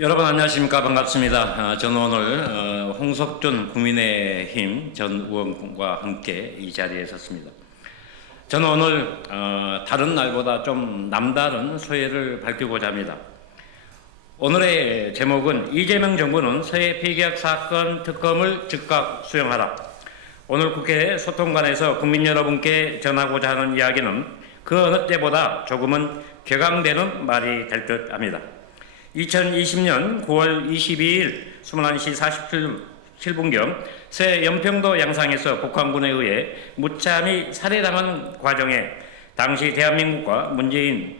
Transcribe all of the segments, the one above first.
여러분 안녕하십니까. 반갑습니다. 저는 오늘 홍석준 국민의힘 전 의원과 함께 이 자리에 섰습니다. 저는 오늘 다른 날보다 좀 남다른 소회를 밝히고자 합니다. 오늘의 제목은 이재명 정부는 서해 폐기학 사건 특검을 즉각 수용하라. 오늘 국회 소통관에서 국민 여러분께 전하고자 하는 이야기는 그 어느 때보다 조금은 격앙되는 말이 될 듯 합니다. 2020년 9월 22일 21시 47분경 새 연평도 양상에서 북한군에 의해 무참히 살해당한 과정에 당시 대한민국과 문재인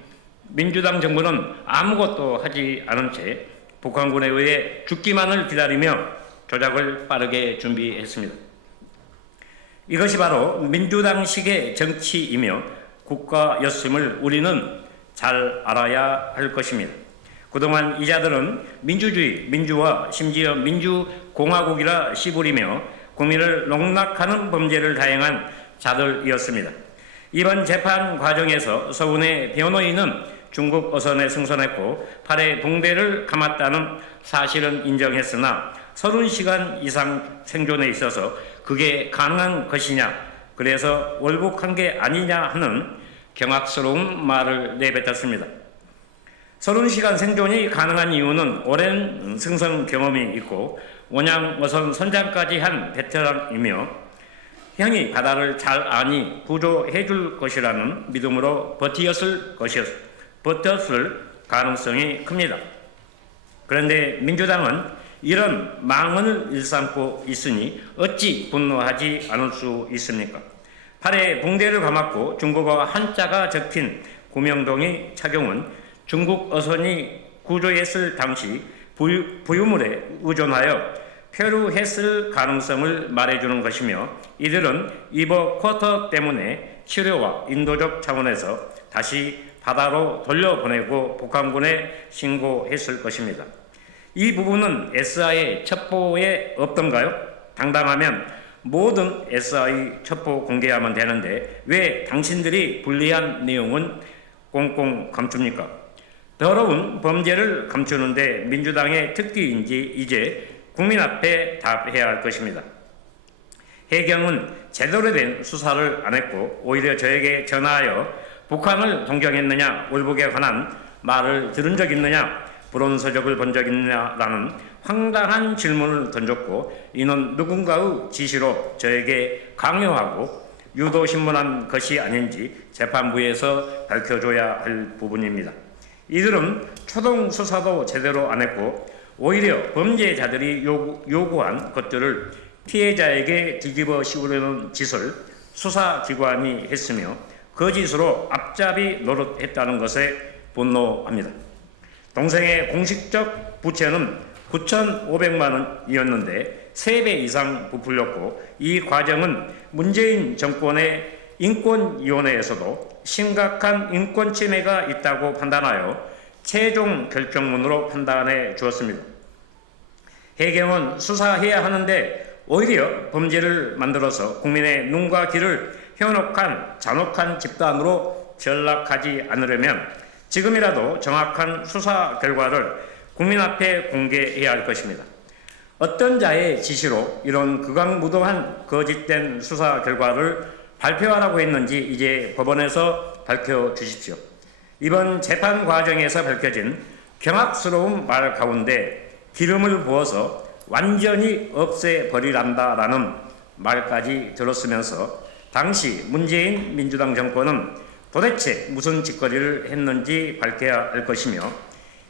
민주당 정부는 아무것도 하지 않은 채 북한군에 의해 죽기만을 기다리며 조작을 빠르게 준비했습니다. 이것이 바로 민주당식의 정치이며 국가였음을 우리는 잘 알아야 할 것입니다. 그동안 이자들은 민주주의, 민주화, 심지어 민주공화국이라 씨부리며 국민을 농락하는 범죄를 다행한 자들이었습니다. 이번 재판 과정에서 서훈의 변호인은 중국 어선에 승선했고 8회 붕대를 감았다는 사실은 인정했으나 30시간 이상 생존에 있어서 그게 가능한 것이냐, 그래서 월북한 게 아니냐 하는 경악스러운 말을 내뱉었습니다. 30시간 생존이 가능한 이유는 오랜 승선 경험이 있고 원양 어선 선장까지 한 베테랑이며 형이 바다를 잘 아니 구조해 줄 것이라는 믿음으로 버텼을 가능성이 큽니다. 그런데 민주당은 이런 망언을 일삼고 있으니 어찌 분노하지 않을 수 있습니까? 팔에 붕대를 감았고 중국어 한자가 적힌 구명동이 착용은 중국 어선이 구조했을 당시 부유물에 의존하여 표류했을 가능성을 말해주는 것이며 이들은 이버 쿼터 때문에 치료와 인도적 차원에서 다시 바다로 돌려보내고 북한군에 신고했을 것입니다. 이 부분은 SI 첩보에 없던가요? 당당하면 모든 SI 첩보 공개하면 되는데 왜 당신들이 불리한 내용은 꽁꽁 감춥니까? 더러운 범죄를 감추는데 민주당의 특기인지 이제 국민 앞에 답해야 할 것입니다. 해경은 제대로 된 수사를 안 했고 오히려 저에게 전화하여 북한을 동경했느냐, 월북에 관한 말을 들은 적 있느냐, 불온서적을 본 적 있느냐라는 황당한 질문을 던졌고 이는 누군가의 지시로 저에게 강요하고 유도신문한 것이 아닌지 재판부에서 밝혀줘야 할 부분입니다. 이들은 초동 수사도 제대로 안 했고 오히려 범죄자들이 요구한 것들을 피해자에게 뒤집어 씌우려는 짓을 수사기관이 했으며 거짓으로 앞잡이 노릇했다는 것에 분노합니다. 동생의 공식적 부채는 9,500만 원이었는데 3배 이상 부풀렸고 이 과정은 문재인 정권의 인권위원회에서도 심각한 인권 침해가 있다고 판단하여 최종 결정문으로 판단해 주었습니다. 해경은 수사해야 하는데 오히려 범죄를 만들어서 국민의 눈과 귀를 현혹한 잔혹한 집단으로 전락하지 않으려면 지금이라도 정확한 수사 결과를 국민 앞에 공개해야 할 것입니다. 어떤 자의 지시로 이런 극악무도한 거짓된 수사 결과를 발표하라고 했는지 이제 법원에서 밝혀주십시오. 이번 재판 과정에서 밝혀진 경악스러운 말 가운데 기름을 부어서 완전히 없애버리란다라는 말까지 들었으면서 당시 문재인 민주당 정권은 도대체 무슨 짓거리를 했는지 밝혀야 할 것이며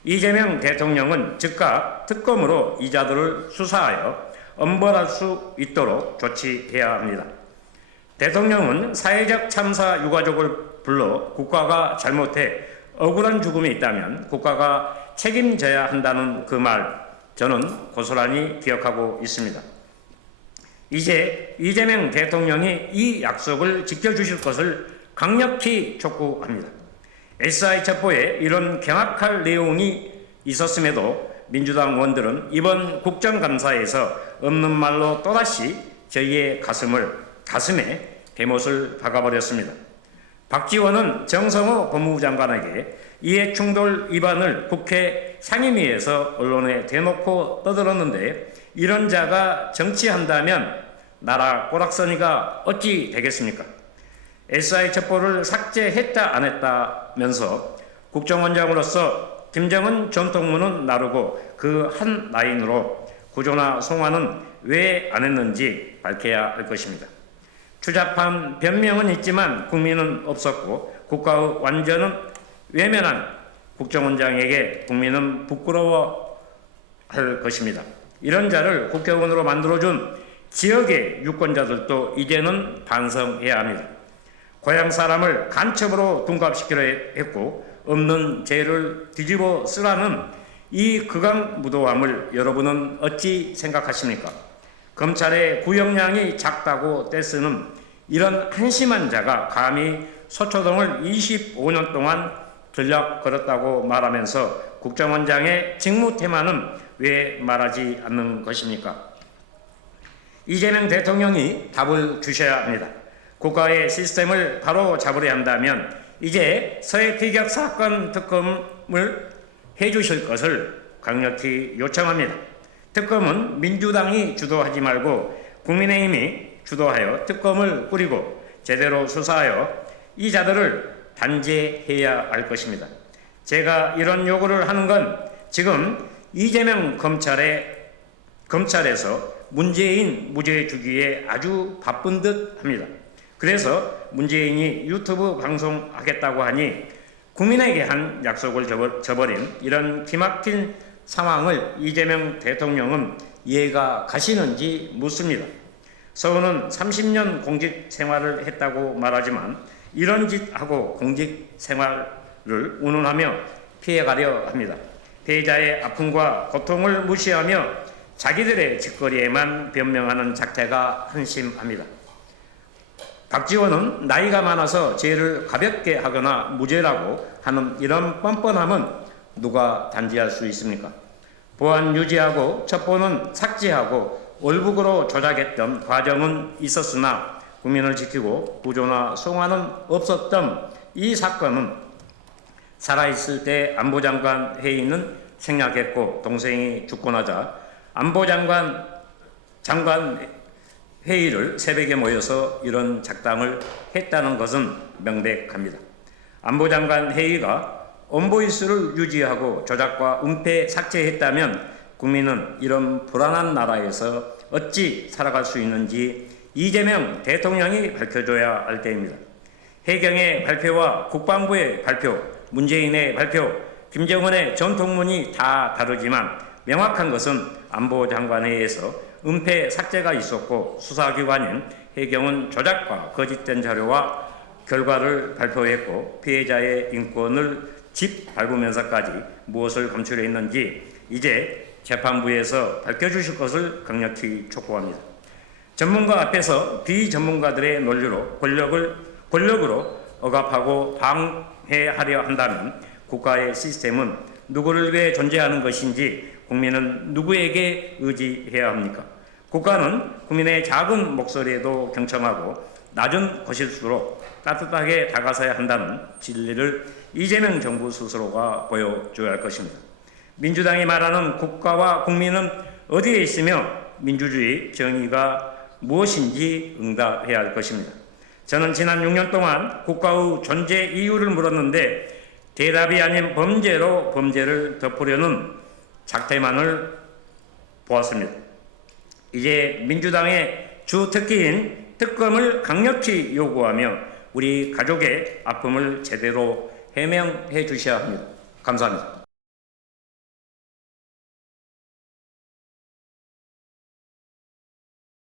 이재명 대통령은 즉각 특검으로 이자들을 수사하여 엄벌할 수 있도록 조치해야 합니다. 대통령은 사회적 참사 유가족을 불러 국가가 잘못해 억울한 죽음이 있다면 국가가 책임져야 한다는 그 말 저는 고스란히 기억하고 있습니다. 이제 이재명 대통령이 이 약속을 지켜주실 것을 강력히 촉구합니다. SI 첩보에 이런 경악할 내용이 있었음에도 민주당 의원들은 이번 국정감사에서 없는 말로 또다시 저희의 가슴에 대못을 박아버렸습니다. 박지원은 정성호 법무부 장관에게 이해충돌 위반을 국회 상임위에서 언론에 대놓고 떠들었는데 이런 자가 정치한다면 나라 꼬락서니가 어찌 되겠습니까? SI 첩보를 삭제했다 안 했다면서 국정원장으로서 김정은 전통문은 나르고 그 한 라인으로 구조나 송환은 왜 안 했는지 밝혀야 할 것입니다. 추잡한 변명은 있지만 국민은 없었고 국가의 완전은 외면한 국정원장에게 국민은 부끄러워할 것입니다. 이런 자를 국회의원으로 만들어준 지역의 유권자들도 이제는 반성해야 합니다. 고향 사람을 간첩으로 둔갑시키려 했고 없는 죄를 뒤집어 쓰라는 이 극악무도함을 여러분은 어찌 생각하십니까? 검찰의 구역량이 작다고 떼쓰는 이런 한심한 자가 감히 서초동을 25년 동안 들락거렸다고 말하면서 국정원장의 직무 테마는 왜 말하지 않는 것입니까? 이재명 대통령이 답을 주셔야 합니다. 국가의 시스템을 바로 잡으려 한다면 이제 서해 피격 사건 특검을 해주실 것을 강력히 요청합니다. 특검은 민주당이 주도하지 말고 국민의힘이 주도하여 특검을 꾸리고 제대로 수사하여 이 자들을 단죄해야 할 것입니다. 제가 이런 요구를 하는 건 지금 이재명 검찰에서 문재인 무죄 주기에 아주 바쁜 듯 합니다. 그래서 문재인이 유튜브 방송하겠다고 하니 국민에게 한 약속을 저버린 이런 기막힌 상황을 이재명 대통령은 이해가 가시는지 묻습니다. 서울은 30년 공직 생활을 했다고 말하지만 이런 짓하고 공직 생활을 운운하며 피해가려 합니다. 피해자의 아픔과 고통을 무시하며 자기들의 짓거리에만 변명하는 작태가 한심합니다. 박지원은 나이가 많아서 죄를 가볍게 하거나 무죄라고 하는 이런 뻔뻔함은 누가 단죄할 수 있습니까? 보안 유지하고 첩보는 삭제하고 월북으로 조작했던 과정은 있었으나 국민을 지키고 구조나 송환은 없었던 이 사건은 살아있을 때 안보장관 회의는 생략했고 동생이 죽고 나자 안보장관 회의를 새벽에 모여서 이런 작당을 했다는 것은 명백합니다. 안보장관 회의가 온보이스를 유지하고 조작과 은폐 삭제했다면 국민은 이런 불안한 나라에서 어찌 살아갈 수 있는지 이재명 대통령이 밝혀줘야 할 때입니다. 해경의 발표와 국방부의 발표, 문재인의 발표, 김정은의 전통문이 다 다르지만 명확한 것은 안보장관회의에서 은폐 삭제가 있었고 수사기관인 해경은 조작과 거짓된 자료와 결과를 발표했고 피해자의 인권을 짓밟으면서까지 무엇을 감추려 했는지 이제 재판부에서 밝혀주실 것을 강력히 촉구합니다. 전문가 앞에서 비전문가들의 논리로 권력으로 억압하고 방해하려 한다면 국가의 시스템은 누구를 위해 존재하는 것인지 국민은 누구에게 의지해야 합니까? 국가는 국민의 작은 목소리에도 경청하고 낮은 것일수록 따뜻하게 다가서야 한다는 진리를 이재명 정부 스스로가 보여줘야 할 것입니다. 민주당이 말하는 국가와 국민은 어디에 있으며 민주주의, 정의가 무엇인지 응답해야 할 것입니다. 저는 지난 6년 동안 국가의 존재 이유를 물었는데 대답이 아닌 범죄로 범죄를 덮으려는 작태만을 보았습니다. 이제 민주당의 주 특기인 특검을 강력히 요구하며 우리 가족의 아픔을 제대로 해명해 주셔야 합니다. 감사합니다.